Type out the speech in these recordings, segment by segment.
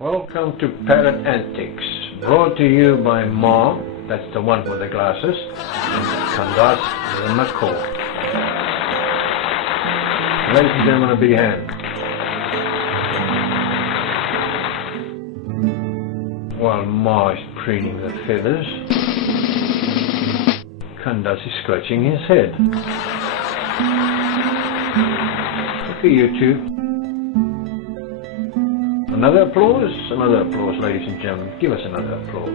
Welcome to Parrot Antics, brought to you by Mom, that's the one with the glasses, and Candace, the macaw. Ladies and gentlemen, a big hand. While Ma is preening the feathers, Candace is scratching his head. Look at you two. Another applause, ladies and gentlemen. Give us another applause.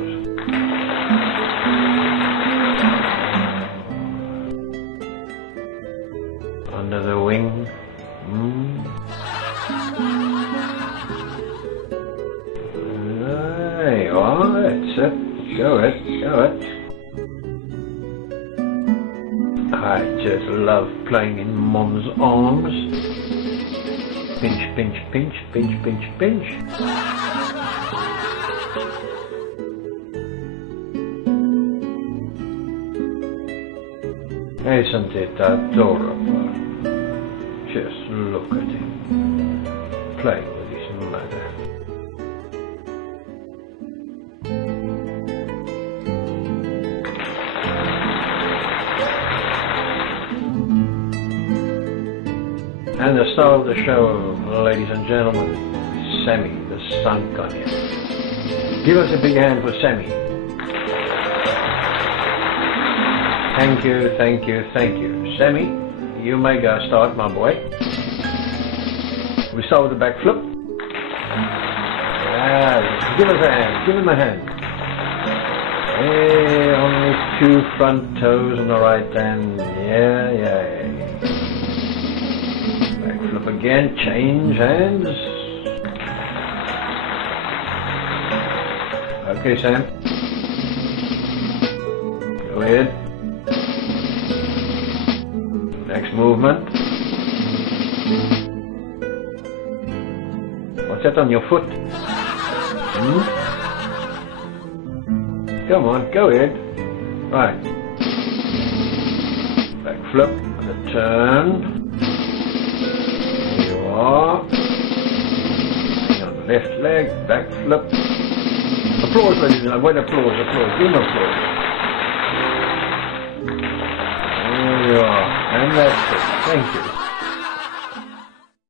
Under the wing. There you are, that's it. Show it, show it. I just love playing in Mom's arms. Pinch, pinch, pinch, pinch, pinch, pinch. Isn't it adorable? Just look at him, playing with his mother. And the star of the show, ladies and gentlemen, Sammy, the sun onion. Give us a big hand for Sammy. Thank you, thank you, thank you. Sammy, you make a start, my boy. We start with the backflip. Give us a hand, give him a hand. Hey, only 2 front toes on the right hand. Yeah. Flip again, change hands. Okay, Sam. Go ahead. Next movement. What's that on your foot? Come on, go ahead. Right. Back flip and a turn. Hang on, left leg, back flip. Applause, ladies and gentlemen. Wait, applause. Give him applause. There you are. And that's it. Thank you.